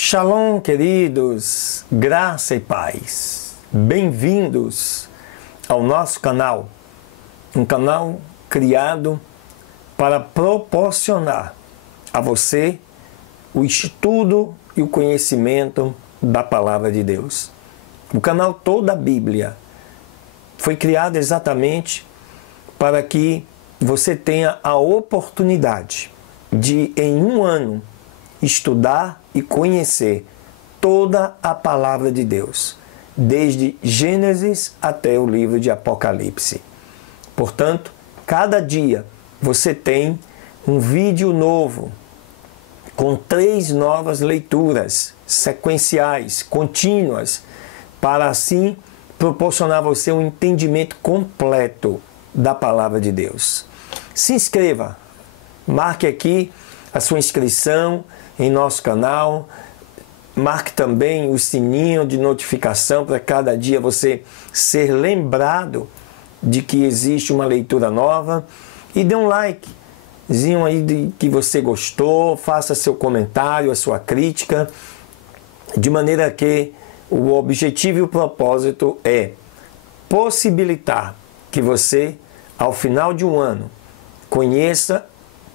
Shalom, queridos, graça e paz. Bem-vindos ao nosso canal, um canal criado para proporcionar a você o estudo e o conhecimento da Palavra de Deus. O canal Toda a Bíblia foi criado exatamente para que você tenha a oportunidade de, em um ano, estudar e conhecer toda a Palavra de Deus, desde Gênesis até o livro de Apocalipse. Portanto, cada dia você tem um vídeo novo, com 3 novas leituras sequenciais, contínuas, para assim proporcionar a você um entendimento completo da Palavra de Deus. Se inscreva, marque aqui a sua inscrição em nosso canal, marque também o sininho de notificação para cada dia você ser lembrado de que existe uma leitura nova e dê um likezinho aí de que você gostou, faça seu comentário, a sua crítica, de maneira que o objetivo e o propósito é possibilitar que você, ao final de um ano, conheça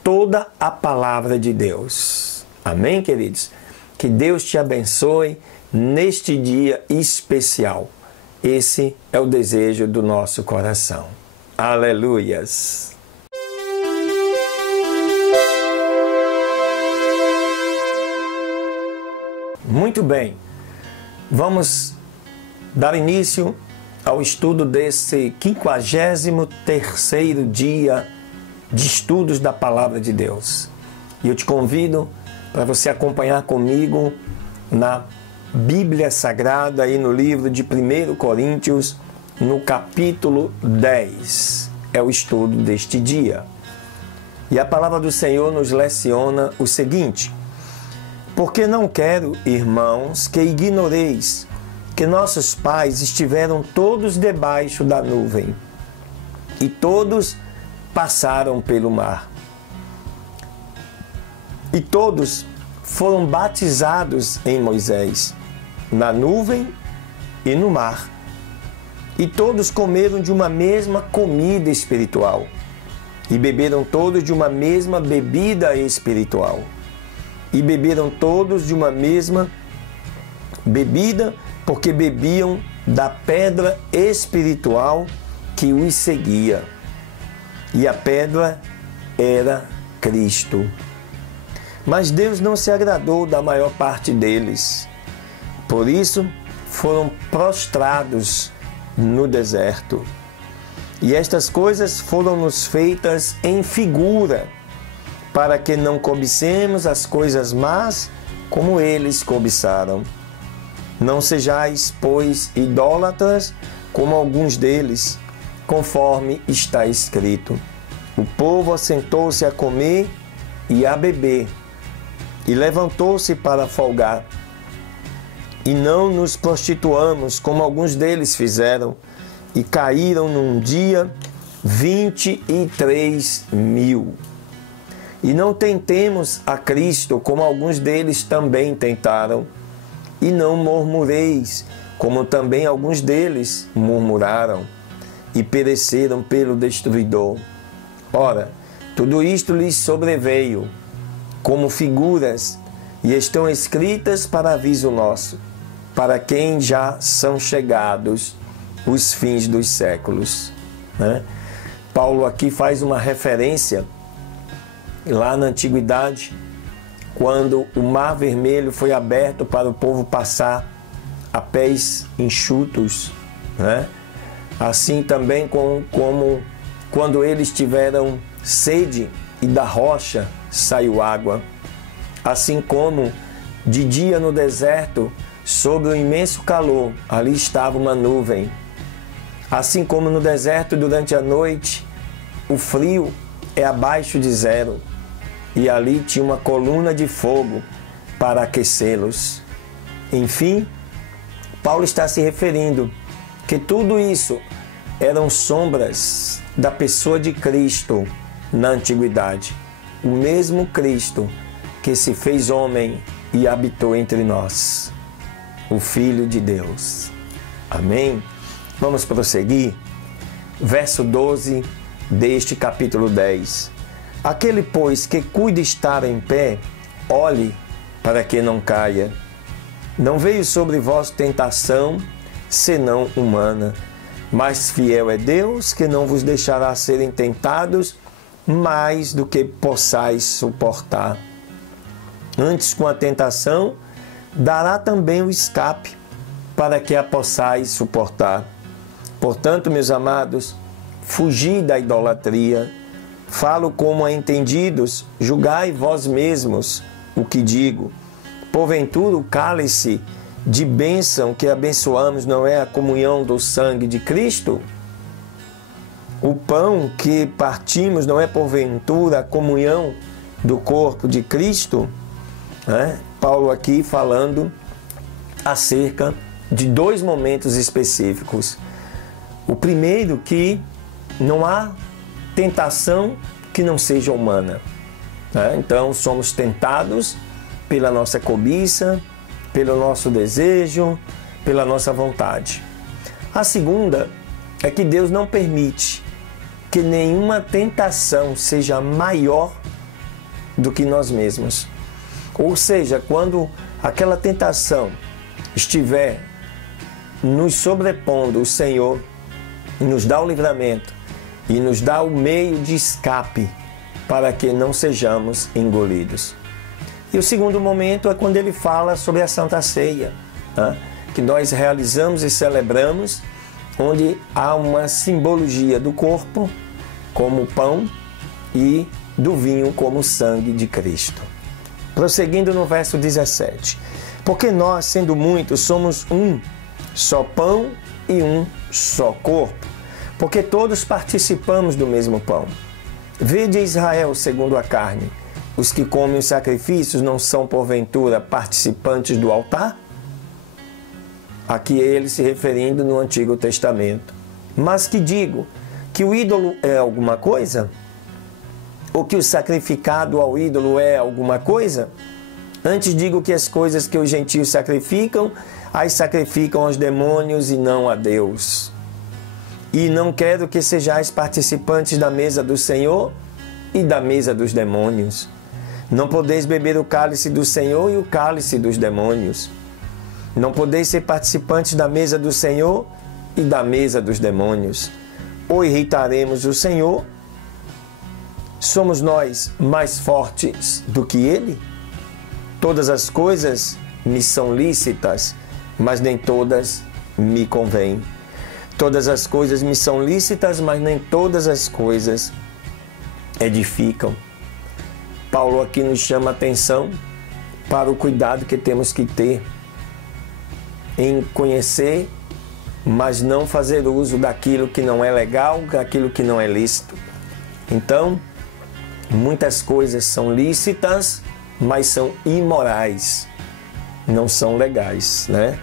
toda a Palavra de Deus. Amém, queridos? Que Deus te abençoe neste dia especial. Esse é o desejo do nosso coração. Aleluias! Muito bem, vamos dar início ao estudo desse 53º dia de estudos da Palavra de Deus. E eu te convido para você acompanhar comigo na Bíblia Sagrada e no livro de 1 Coríntios, no capítulo 10. É o estudo deste dia. E a palavra do Senhor nos leciona o seguinte: porque não quero, irmãos, que ignoreis que nossos pais estiveram todos debaixo da nuvem, e todos passaram pelo mar. E todos foram batizados em Moisés, na nuvem e no mar. E todos comeram de uma mesma comida espiritual, e beberam todos de uma mesma bebida espiritual. E beberam todos de uma mesma bebida, porque bebiam da pedra espiritual que os seguia. E a pedra era Cristo. Mas Deus não se agradou da maior parte deles. Por isso, foram prostrados no deserto. E estas coisas foram-nos feitas em figura, para que não cobicemos as coisas más como eles cobiçaram. Não sejais, pois, idólatras como alguns deles, conforme está escrito: o povo assentou-se a comer e a beber, e levantou-se para folgar. E não nos prostituamos, como alguns deles fizeram, e caíram num dia 23.000. E não tentemos a Cristo, como alguns deles também tentaram. E não murmureis, como também alguns deles murmuraram, e pereceram pelo destruidor. Ora, tudo isto lhes sobreveio como figuras, e estão escritas para aviso nosso, para quem já são chegados os fins dos séculos. Paulo aqui faz uma referência lá na antiguidade, quando o Mar Vermelho foi aberto para o povo passar a pés enxutos, assim também como quando eles tiveram sede e da rocha saiu água, assim como de dia no deserto, sob o imenso calor, ali estava uma nuvem, assim como no deserto durante a noite, o frio é abaixo de 0, e ali tinha uma coluna de fogo para aquecê-los. Enfim, Paulo está se referindo que tudo isso eram sombras da pessoa de Cristo na antiguidade. O mesmo Cristo que se fez homem e habitou entre nós, o Filho de Deus. Amém? Vamos prosseguir. Verso 12 deste capítulo 10. Aquele, pois, que cuida estar em pé, olhe para que não caia. Não veio sobre vós tentação, senão humana, mas fiel é Deus, que não vos deixará serem tentados mais do que possais suportar. Antes, com a tentação, dará também o escape, para que a possais suportar. Portanto, meus amados, fugi da idolatria. Falo como a entendidos, julgai vós mesmos o que digo. Porventura, o cálice de bênção que abençoamos não é a comunhão do sangue de Cristo? O pão que partimos não é, porventura, a comunhão do corpo de Cristo? Paulo aqui falando acerca de dois momentos específicos. O primeiro, que não há tentação que não seja humana. Então, somos tentados pela nossa cobiça, pelo nosso desejo, pela nossa vontade. A segunda é que Deus não permite que nenhuma tentação seja maior do que nós mesmos. Ou seja, quando aquela tentação estiver nos sobrepondo, o Senhor nos dá o livramento e nos dá o meio de escape para que não sejamos engolidos. E o segundo momento é quando ele fala sobre a Santa Ceia, que nós realizamos e celebramos, onde há uma simbologia do corpo como pão e do vinho como sangue de Cristo. Prosseguindo no verso 17. Porque nós, sendo muitos, somos um só pão e um só corpo, porque todos participamos do mesmo pão. Vede Israel segundo a carne. Os que comem os sacrifícios não são, porventura, participantes do altar? Aqui ele se referindo no Antigo Testamento. Mas que digo, que o ídolo é alguma coisa? Ou que o sacrificado ao ídolo é alguma coisa? Antes digo que as coisas que os gentios sacrificam, as sacrificam aos demônios e não a Deus. E não quero que sejais participantes da mesa do Senhor e da mesa dos demônios. Não podeis beber o cálice do Senhor e o cálice dos demônios. Não podeis ser participantes da mesa do Senhor e da mesa dos demônios. Ou irritaremos o Senhor? Somos nós mais fortes do que Ele? Todas as coisas me são lícitas, mas nem todas me convêm. Todas as coisas me são lícitas, mas nem todas as coisas edificam. Paulo aqui nos chama a atenção para o cuidado que temos que ter em conhecer, mas não fazer uso daquilo que não é legal, daquilo que não é lícito. Então, muitas coisas são lícitas, mas são imorais, não são legais, né?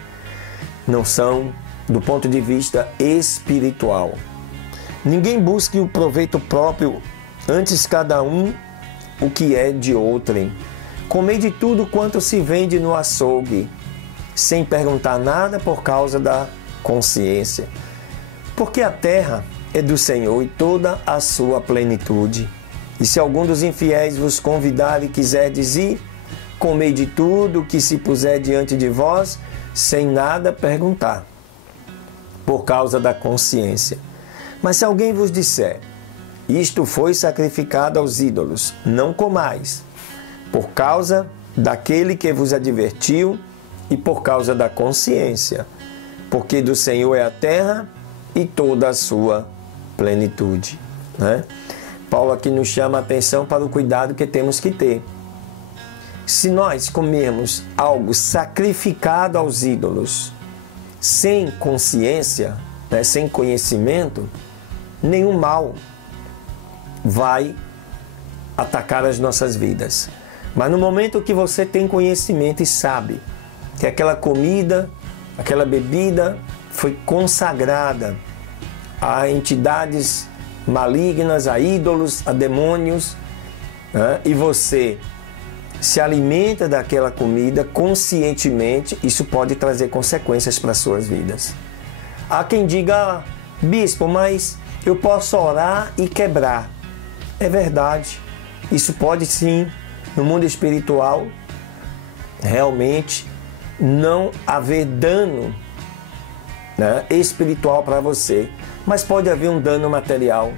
Não são do ponto de vista espiritual. Ninguém busque o proveito próprio, antes cada um o que é de outrem. Comei de tudo quanto se vende no açougue, sem perguntar nada por causa da consciência. Porque a terra é do Senhor e toda a sua plenitude. E se algum dos infiéis vos convidar e quiserdes ir, comei de tudo que se puser diante de vós, sem nada perguntar, por causa da consciência. Mas se alguém vos disser, isto foi sacrificado aos ídolos, não comais, por causa daquele que vos advertiu e por causa da consciência, porque do Senhor é a terra e toda a sua plenitude. Né? Paulo aqui nos chama a atenção para o cuidado que temos que ter. Se nós comermos algo sacrificado aos ídolos, sem consciência, né, sem conhecimento, nenhum mal vai atacar as nossas vidas. Mas no momento que você tem conhecimento e sabe que aquela comida, aquela bebida foi consagrada a entidades malignas, a ídolos, a demônios, né, e você se alimenta daquela comida conscientemente, isso pode trazer consequências para as suas vidas. Há quem diga, bispo, mas eu posso orar e quebrar. É verdade, isso pode sim, no mundo espiritual, realmente não haver dano, né, espiritual para você, mas pode haver um dano material,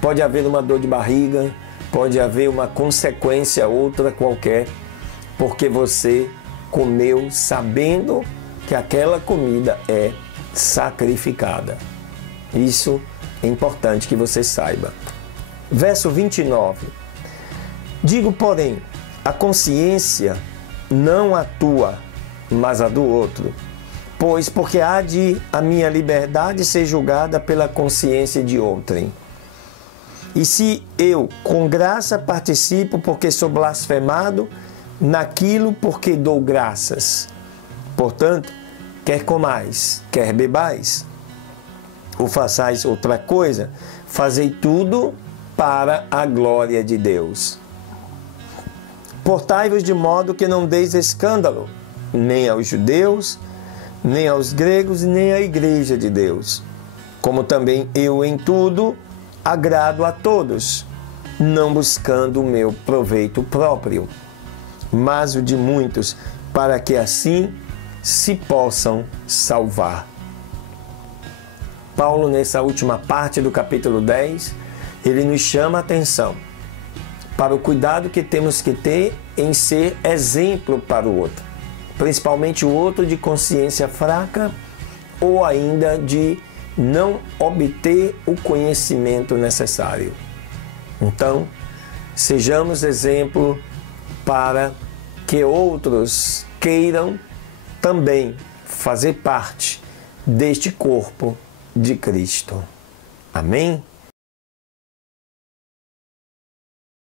pode haver uma dor de barriga, pode haver uma consequência outra qualquer, porque você comeu sabendo que aquela comida é sacrificada. Isso é importante que você saiba. Verso 29. Digo, porém, a consciência não a tua, mas a do outro. Pois porque há de a minha liberdade ser julgada pela consciência de outrem. E se eu, com graça, participo porque sou blasfemado, naquilo porque dou graças. Portanto, quer comais, quer bebais, ou façais outra coisa, fazei tudo para a glória de Deus. Portai-vos de modo que não deis escândalo, nem aos judeus, nem aos gregos, nem à igreja de Deus. Como também eu em tudo agrado a todos, não buscando o meu proveito próprio, mas o de muitos, para que assim se possam salvar. Paulo, nessa última parte do capítulo 10, ele nos chama a atenção para o cuidado que temos que ter em ser exemplo para o outro, principalmente o outro de consciência fraca ou ainda de não obter o conhecimento necessário. Então, sejamos exemplo para que outros queiram também fazer parte deste corpo de Cristo. Amém?